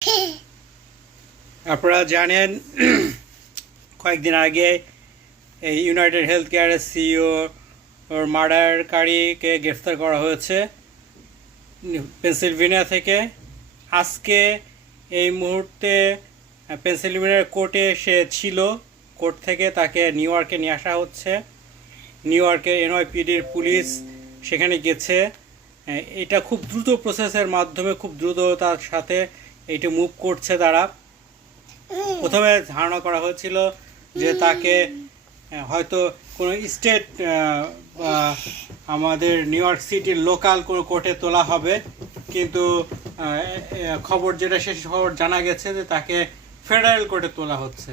আপনারা জানেন, কয়েকদিন আগে এই ইউনাইটেড হেলথ কেয়ারের সিইও ওর মার্ডারকারীকে গ্রেফতার করা হয়েছে পেনসিলভেনিয়া থেকে। আজকে এই মুহূর্তে পেনসিলভেনিয়ার কোর্টে সে ছিল। কোর্ট থেকে তাকে নিউ ইয়র্কে নিয়ে আসা হচ্ছে। নিউ ইয়র্কে এনওয়াইপিডির পুলিশ সেখানে গেছে। এটা খুব দ্রুত প্রসেসের মাধ্যমে, খুব দ্রুততার সাথে এইটা মুভ করছে তারা। প্রথমে ধারণা করা হয়েছিল যে তাকে হয়তো কোনো স্টেট আমাদের নিউ ইয়র্ক সিটির লোকাল কোনো কোর্টে তোলা হবে। কিন্তু খবর যেটা শেষ খবর জানা গেছে যে তাকে ফেডারেল কোর্টে তোলা হচ্ছে।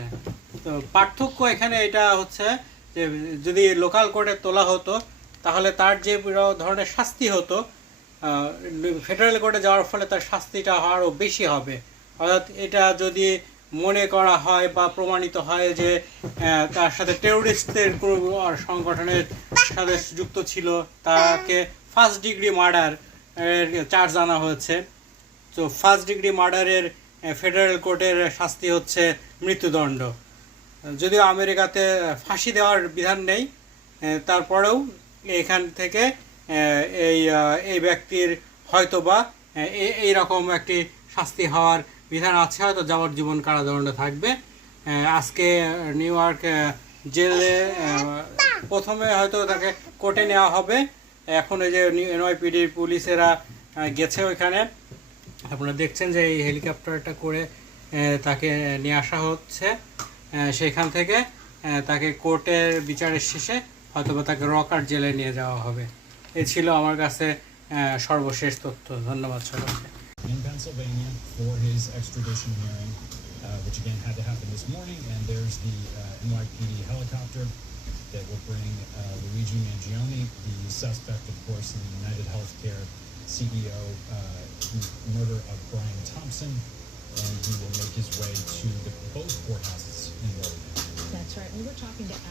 তো পার্থক্য এখানে এটা হচ্ছে যে যদি লোকাল কোর্টে তোলা হতো, তাহলে তার যে ধরনের শাস্তি হতো ফেডারেল কোর্টে যাওয়ার ফলে তার শাস্তিটা আরও বেশি হবে। অর্থাৎ এটা যদি মনে করা হয় বা প্রমাণিত হয় যে তার সাথে টেরোরিস্টদের কোনো সংগঠনের সাথে যুক্ত ছিল, তাকে ফার্স্ট ডিগ্রি মার্ডার চার্জ আনা হয়েছে। তো ফার্স্ট ডিগ্রি মার্ডারের ফেডারেল কোর্টের শাস্তি হচ্ছে মৃত্যুদণ্ড। যদিও আমেরিকাতে ফাঁসি দেওয়ার বিধান নেই তারপরেও এখান থেকে এই এই ব্যক্তির হয়তো বা এই- রকম একটি শাস্তি হওয়ার বিধান আছে, হয়তো যাবজ্জীবন কারাদণ্ড থাকবে। আজকে নিউ ইয়র্ক জেলে প্রথমে হয়তো তাকে কোর্টে নেওয়া হবে। এখন এই যে এনওয়াইপিডির পুলিশেরা গেছে ওইখানে। আপনারা দেখছেন যে এই হেলিকপ্টারটা করে তাকে নিয়ে আসা হচ্ছে। সেখান থেকে তাকে কোর্টের বিচারের শেষে হয়তোবা তাকে রকার জেলে নিয়ে যাওয়া হবে। এ ছিল আমার কাছে আহ, সর্বশেষ তথ্য ধন্যবাদ সবাইকে in Pennsylvania for his extradition hearing, uh, which again had to happen this morning. And there's the uh, NYPD helicopter that will bring uh, Luigi Mangione, the suspect, of course, in the United Healthcare CEO uh, m- murder of Brian Thompson. And he will make